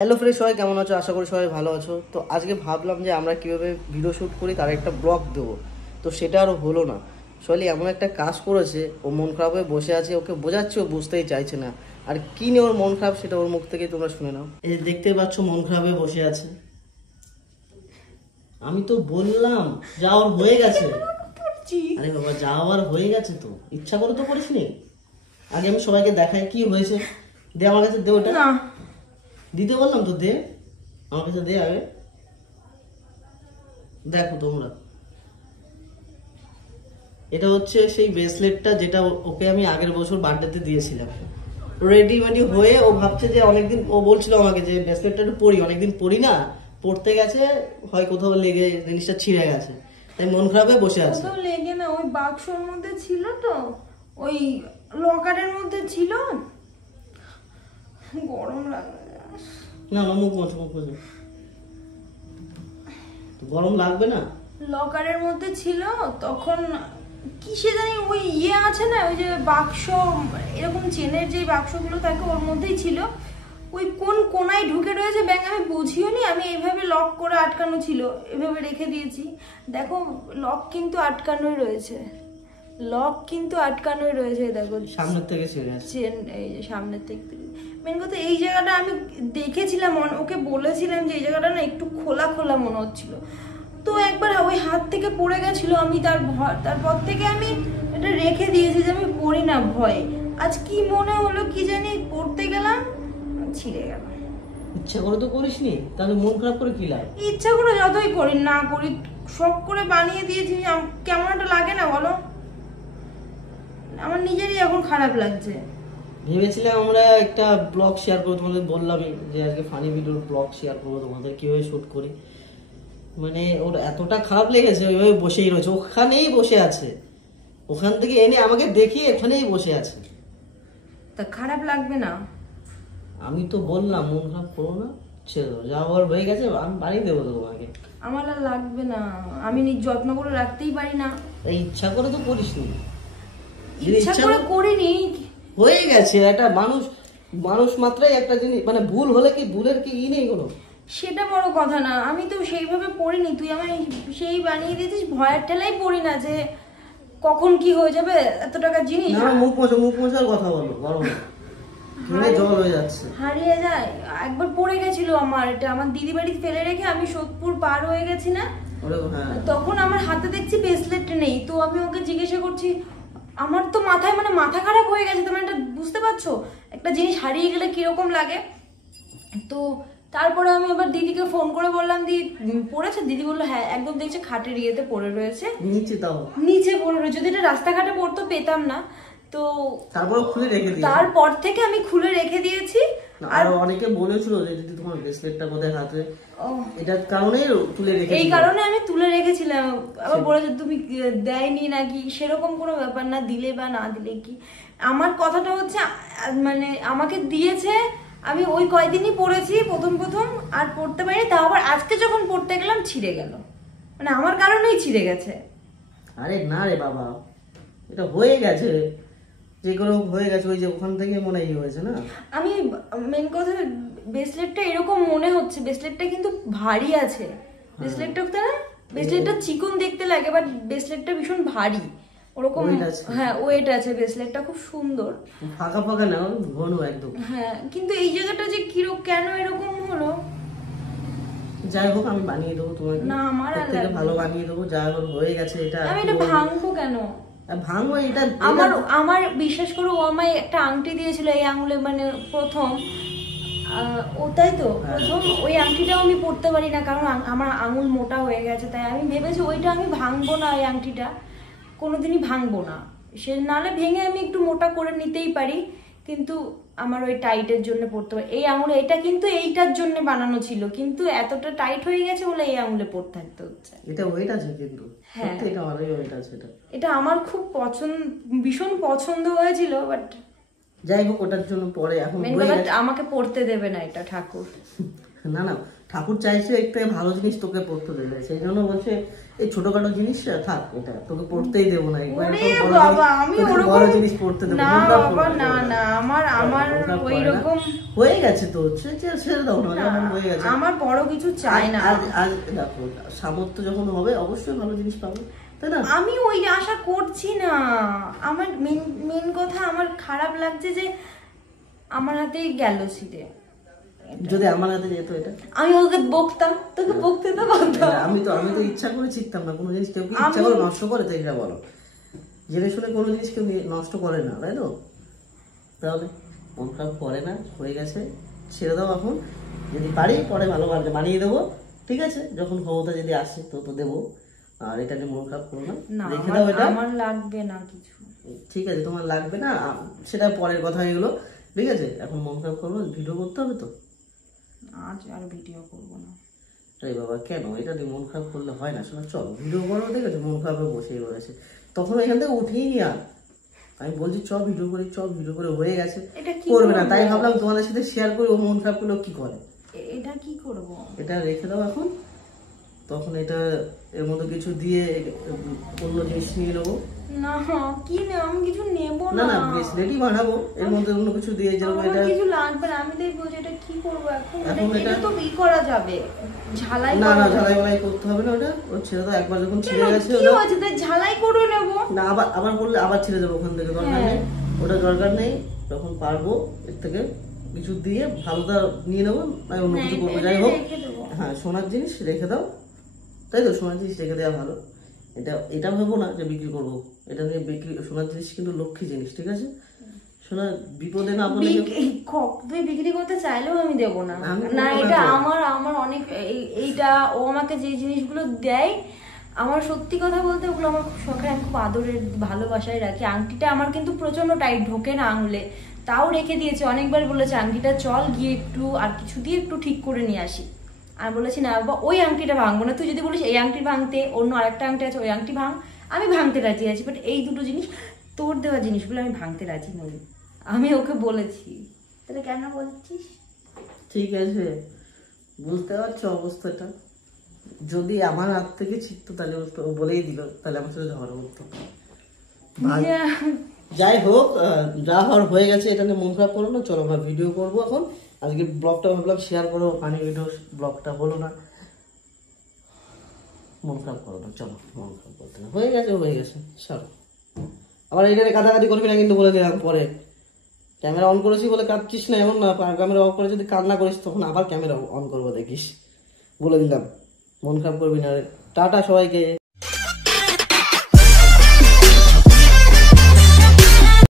Hello friend, সবাই কেমন আছো? আশা করি সবাই ভালো আছো। তো আজকে ভাবলাম যে আমরা কীভাবে ভিডিও শ্যুট করি তার একটা ব্লগ দেবো। তো সেটা আরও হলো না। সোয়ালি এমন একটা কাজ করেছে, ও মন খারাপ হয়ে বসে আছে, ওকে বোঝাচ্ছে, ও বুঝতেই চাইছে না। আর কী নিয়ে ওর মন খারাপ সেটা ওর মুখ থেকে তোমরা শুনে নাও। এই যে দেখতে পাচ্ছ, মন খারাপ হয়ে বসে আছে। আমি তো বললাম যা ওর হয়ে গেছে। আরে বাবা, যা আর হয়ে গেছে, তো ইচ্ছা করে তো করিসনি। আগে আমি সবাইকে দেখাই কি হয়েছে। দে আমার কাছে, দে ওটা। দিতে বললাম তো, দে আমার কাছে, দে আগে। দেখো তোমরা, এটা হচ্ছে সেই ব্রেসলেটটা যেটা ওকে আমি আগের বছর বার্থডেতে দিয়েছিলাম। রেডি হয়ে ও ভাবছে যে অনেকদিন, ও বলছিল আমাকে যে ব্রেসলেটটা একটু পরি, অনেকদিন পরি না, পড়তে গেছে, হয় কোথাও লেগে জিনিসটা ছিঁড়ে গেছে, তাই মন খারাপ হয়ে বসে আছে। কোথাও লেগে না, ওই বাক্সর মধ্যে ছিল, তো ওই লকারের মধ্যে ছিল। গরম লাগে না না, মুখ মোছো, মুখ মোছো। গরম লাগবে না? লকারের মধ্যে ছিল তখন। কিসে জানি ওই আছে না, ওই যে বাক্স, এরকম চেনের যে বাক্সগুলো থাকে ওর মধ্যেই ছিল। ওই কোন কোনায় ঢুকে রয়েছে ব্যাগ আমি বুঝিও নি। আমি এইভাবে লক করে আটকানো ছিল, এভাবে রেখে দিয়েছি। দেখো, লক কিন্তু আটকানোই রয়েছে, লক কিন্তু আটকানোই রয়েছে। দেখো সামনের থেকে ছিঁড়ে আছে, চেন এই যে সামনের থেকে। মেন কথা, এই জায়গাটা আমি দেখেছিলাম, ওকে বলেছিলাম যে এই জায়গাটা না একটু খোলা খোলা মনে হচ্ছিল। তো একবার ওই হাত থেকে পড়ে গেছিল, আমি তারপর থেকে আমি এটা রেখে দিয়েছি যে আমি পড়ি না ভয়ে। আজ কি মনে হলো কি জানি, পড়তে গেলাম, ছিঁড়ে গেল। ইচ্ছা করে তো করিসনি, তাহলে মন খারাপ করে কি লাভ? ইচ্ছা করে যতই করি না করি, শখ করে বানিয়ে দিয়েছি, কেমন একটা লাগে না বলো? আমার নিজেরই এখন খারাপ লাগছে। ভেবেছিলাম আমরা একটা ব্লগ শেয়ার করবো, তোমাদের বললামই যে আজকে ফানি ভিডিওর ব্লগ শেয়ার করবো তোমাদের, কিভাবে শুট করি। মানে ওর এতটা খারাপ লেগেছে, ওইভাবে বসেই রয়েছে, ওখানেই বসে আছে। ওখান থেকে এনে আমাকে দেখিয়ে এখানেই বসে আছে। তা খারাপ লাগবে না? আমি তো বললাম মন খারাপ করো না, ছেড়ে দাও, যা হওয়ার হয়ে গেছে, আমি বাড়ি দেবো তো তোমাকে। আমার আর লাগবে না, আমি যত্ন করে রাখতেই পারি না। এই ইচ্ছা করে তো করিসনি। ইচ্ছা করে করিনি, হয়ে গেছে। একটা মানুষ, মানুষ মাত্রাই একটা জিনিস, মানে ভুল হলে কি ভুলের কি নেই কোনো? সেটা বড় কথা না। আমি তো সেইভাবে পড়িনি, তুই আমায় সেই বানিয়ে দিয়েছিস, ভয়ের ঠেলাই পড়ি না যে কখন কি হয়ে যাবে, এত টাকার জিনিস। না, মুখ মোছো, মুখ মোছার কথা বলো, গরম জল হয়ে যাচ্ছে। হারিয়ে যায়। একবার পড়ে গেছিল আমার, এটা আমার দিদি বাড়ি ফেলে রেখে আমি সোদপুর পার হয়ে গেছি না, তখন আমার হাতে দেখছি ব্রেসলেটটা নেই। তো আমি ওকে জিজ্ঞাসা করছি, আমার তো মাথায় মানে মাথা খারাপ হয়ে গেছে। তোমার এটা বুঝতে পারছো, একটা জিনিস হারিয়ে গেলে কিরকম লাগে। তো তারপরে আমি আবার দিদিকে ফোন করে বললাম, দিদি পড়েছে? দিদি বললো হ্যাঁ, একদম দেখছে খাটের ইয়েতে পড়ে রয়েছে, নিচে পড়ে রয়েছে। যদি এটা রাস্তাঘাটে পড়তো পেতাম না। তো তারপর থেকে আমি খুলে রেখে দিয়েছি। আর অনেকে বলেছিল যে দিদি তোমার ব্রেসলেটটা কোথায় হাতে, এটার কারণেই তুলে রেখেছি, এই কারণে আমি তুলে রেখেছিলাম। আবার বলেছে তুমি দেয়নি নাকি, সেরকম কোনো ব্যাপার না, দিলে বা না দিলে কি। আমার কথাটা হচ্ছে, মানে আমাকে দিয়েছে, আমি ওই কয়দিনই পড়েছি প্রথম প্রথম, আর পড়তে পারিনি। তা আবার আজকে যখন পড়তে গেলাম ছিঁড়ে গেল, মানে আমার কারণেই ছিঁড়ে গেছে। আরে না রে বাবা, এটা হয়ে গেছে, যেগুলো হয়ে গেছে ওই যে ওখান থেকে মনে হয়েছে না। আমি মেন কথা, ব্রেসলেটটা এরকম মনে হচ্ছে, ব্রেসলেটটা কিন্তু ভারী আছে। ব্রেসলেটটা চিকন দেখতে লাগে, বাট ব্রেসলেটটা ভীষণ ভারী, ওরকম। হ্যাঁ, ওয়েট আছে, ব্রেসলেটটা খুব সুন্দর, ফাঁকা ফাঁকা না, ঘন একদম। হ্যাঁ, কিন্তু এই জায়গাটা যে কেন এরকম হলো। যাই হোক, আমি বানিয়ে দেবো তোমাকে, না আমার আর থেকে ভালো বানিয়ে দেবো। যা হোক হয়ে গেছে, এটা আমি এটা ভাঙবো কেন? ভাঙবো এটা? আমার বিশ্বাস করো, ও আমায় একটা আংটি দিয়েছিল এই আঙুলে, মানে প্রথম। ও তাই তো প্রথম, ওই আংটিটাও আমি পরতে পারি না, কারণ আমার আঙুল মোটা হয়ে গেছে। তাই আমি ভেবেছি ওইটা আমি ভাঙবো না, ওই আংটিটা কোনোদিনই ভাঙবো না। সে নালে ভেঙে আমি একটু মোটা করে নিতেই পারি, কিন্তু আমার ওই টাইটের জন্য পড়তে পারি। এই আঙুলে এটা কিন্তু এইটার জন্য বানানো ছিল, কিন্তু এতটা টাইট হয়ে গেছে বলে এই আঙুলে পড়তে থাকতে হচ্ছে। এটা ওয়েট আছে কিন্তু, হ্যাঁ এটা ভালোই ওয়েট আছে। এটা আমার খুব ভীষণ পছন্দ হয়েছিল, বাট যাই হোক ওটার জন্য পরে এখন মেন কথা আমাকে পড়তে দেবে না এটা ঠাকুর। না না, ঠাকুর চাইছে একটা ভালো জিনিস তোকে পড়তে দেবে, সেই জন্য বলছে এই ছোটখাটো জিনিস থাক, এটা তোকে পড়তেই দেবো না, বড় জিনিস পড়তে দেবো না বাবা, না না, আমার ওইরকম হয়ে গেছে তো, ছেড়ে দাও না, যখন হয়ে গেছে আমার বড় কিছু চাই না। আজ দেখো সামর্থ্য যখন হবে অবশ্যই ভালো জিনিস পাবো, তাই না? আমি ওই আশা করছি না। আমার মেন কথা আমার খারাপ লাগছে যে আমার হাতেই গেল ছিঁড়ে। যদি আমার হাতে যেত এটা, আমি ওকে বকতাম, তোকে বকতে তো পারতাম। আমি তো ইচ্ছা করে শিখতাম না কোনো জিনিস, কেউ কি ইচ্ছা করে নষ্ট করে? তো এটা বলো, জেনে শুনে কোনো জিনিস কেউ নষ্ট করে না, তাই তো? তাহলে মন খারাপ করে না, হয়ে গেছে, ছেড়ে দাও এখন। যদি পারি পরে ভালো বানিয়ে দেবো, ঠিক আছে? যখন ক্ষমতা যদি আসে তো দেবো। আর এটা নিয়ে মন খারাপ করো না, রেখে দাও এটা। আমার লাগবে না কিছু, ঠিক আছে? তোমার লাগবে না সেটা পরের কথা হয়ে গেলো, ঠিক আছে? এখন মন খারাপ করবো, ভিডিও করতে হবে তো। আজ আর ভিডিও করবো না। তাই বাবা, কেন? এটা দিয়ে মন খারাপ করলে হয় না? শোনো, চল ভিডিও করো, ঠিক আছে? মন খারাপ বসেই রয়েছে, তখন এখান থেকে উঠেই নি আর। আমি বলছি চ ভিডিও করি, চ ভিডিও করে হয়ে গেছে, করবে না, তাই ভাবলাম তোমাদের সাথে শেয়ার করি। ও মন খারাপ করলে কি করে, এটা কি করব? এটা রেখে দাও এখন। তখন এটা এর মধ্যে কিছু দিয়ে অন্য জিনিস নিয়ে নেবো। না কি না, আমি কিছু নেব না না। না, বেশ রেডি বানাবো, এর মধ্যে অন্য কিছু দিয়ে, যেরকম এটা কিছু লাগবে না। আমি তাই বলছি এটা কি করব এখন? এটা তো ই করা যাবে, ঝালাই। না না, ঝালাই করতে হবে না, ওটা ও ছেড়ে দাও। একবার যখন ছিঁড়ে গেছে কি হয়েছে, তাই ঝালাই করে নেব না, আবার করলে আবার ছিঁড়ে যাবে ওখান থেকে, দরকার নেই ওটা, দরকার নেই। যখন পারবো এর থেকে কিছু দিয়ে ভালোটা নিয়ে নেবো, আমি অন্য কিছু করবো। যাই হোক, হ্যাঁ, সোনার জিনিস রেখে দাও, তাই তো? সোনার জিনিস রেখে দেওয়া ভালো। এটা ভাববো না যে বিক্রি করবো, এটা নিয়ে বিক্রি। সোনার জিনিস কিন্তু লক্ষ্মী জিনিস, ঠিক আছে? সোনা বিপদে না পড়লে তুই বিক্রি করতে চাইলেও আমি দেবো না। না, এটা আমার অনেক, এইটা ও আমাকে যে জিনিসগুলো দেয়, আমার সত্যি কথা বলতে ওগুলো আমার খুব শখের, আমি খুব আদরের ভালোবাসায় রাখি। আংটিটা আমার কিন্তু প্রচন্ড টাইট, ঢোকে না আঙুলে, তাও রেখে দিয়েছে। অনেকবার বলেছে আংটিটা চল গিয়ে একটু আর কিছু দিয়ে একটু ঠিক করে নিয়ে আসি। আমি বলেছি না বাবা, ওই আংটিটা ভাঙবো না। তুই যদি বলিস এই আংটি ভাঙতে, অন্য আরেকটা আংটি আছে ওই আংটি ভাঙ, আমি ভাঙতে রাজি আছি, বাট এই দুটো জিনিস, তোর দেওয়া জিনিসগুলো আমি ভাঙতে রাজি নই। আমি ওকে বলেছি। তাহলে কেন বলছিস? ঠিক আছে, বুঝতে পারছো অবস্থাটা। যদি আমার হাত থেকে ছিটতো তাহলে ও বলেই দিল, তাহলে আমার সাথে ঝগড়া করতো। যাই হোক, যা হওয়ার হয়ে গেছে, এটা নিয়ে মন খারাপ করো না। চলো আমরা ভিডিও করবো এখন। আজকে ব্লগটা ভাবলাম শেয়ার করবো, পানি ভিডিও ব্লগটা হলো না। মন খারাপ করো না, চলো, মন খারাপ করতে না, হয়ে গেছে সব। আবার এটা কাটাকাটি করবি না কিন্তু, বলে দিলাম। পরে ক্যামেরা অন করেছি বলে কাঁদছিস না, এমন না। ক্যামেরা অফ করে যদি কান্না করিস তখন আবার ক্যামেরা অন করবো, দেখিস, বলে দিলাম। মন খারাপ করবি না। টাটা সবাইকে।